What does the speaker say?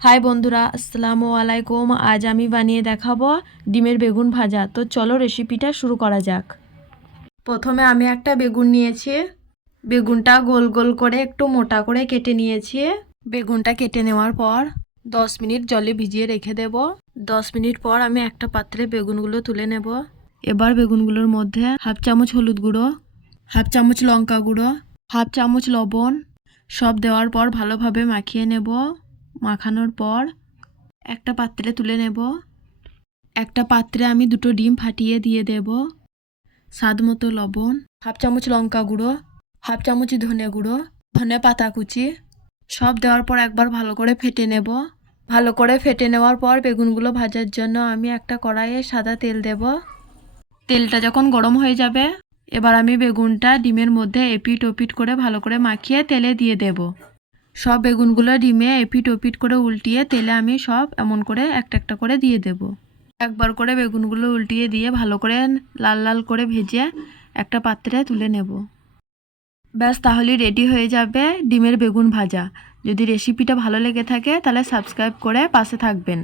High বন্ধুরা, আসসালামু আলাইকুম। আজ আমি বানিয়ে দেখাবো ডিমের বেগুন ভাজা। তো চলো রেসিপিটা শুরু করা যাক। প্রথমে আমি একটা বেগুন নিয়েছি। বেগুনটা গোল গোল করে একটু মোটা করে কেটে নিয়েছি। বেগুনটা কেটে নেওয়ার পর 10 মিনিট জলে ভিজিয়ে রেখে দেব। 10 মিনিট পর আমি একটা পাত্রে বেগুনগুলো তুলে নেব। এবার বেগুনগুলোর মধ্যে হাফ চামচ হলুদ গুঁড়ো, হাফ চামচ লঙ্কা গুঁড়ো, হাফ চামচ লবণ সব দেওয়ার পর ভালোভাবে মাখিয়ে নেব। মাখানোর পর একটা পাত্রে তুলে নেব। একটা পাত্রে আমি 2টো ডিম ফাটিয়ে দিয়ে দেব। স্বাদ মতো লবণ, হাফ চামচ লঙ্কা গুঁড়ো, হাফ চামচ ধনে গুঁড়ো, ধনে পাতা কুচি সব দেওয়ার পর একবার ভালো করে ফেটে নেব। ভালো করে ফেটে নেওয়ার পর বেগুনগুলো ভাজার জন্য আমি একটা কড়াইয়ে সাদা তেল দেব। তেলটা যখন গরম হয়ে যাবে, এবার আমি বেগুনটা ডিমের মধ্যে এপিট ওপিট করে ভালো করে মাখিয়ে তেলে দিয়ে দেব। সব বেগুনগুলো ডিমে এপিট ওপিট করে উল্টিয়ে তেলে আমি সব এমন করে একটা একটা করে দিয়ে দেব। একবার করে বেগুনগুলো উল্টিয়ে দিয়ে ভালো করে লাল লাল করে ভেজে একটা পাত্রে তুলে নেব। ব্যাস, তাহলে রেডি হয়ে যাবে ডিমের বেগুন ভাজা। যদি রেসিপিটা ভালো লেগে থাকে তাহলে সাবস্ক্রাইব করে পাশে থাকবেন।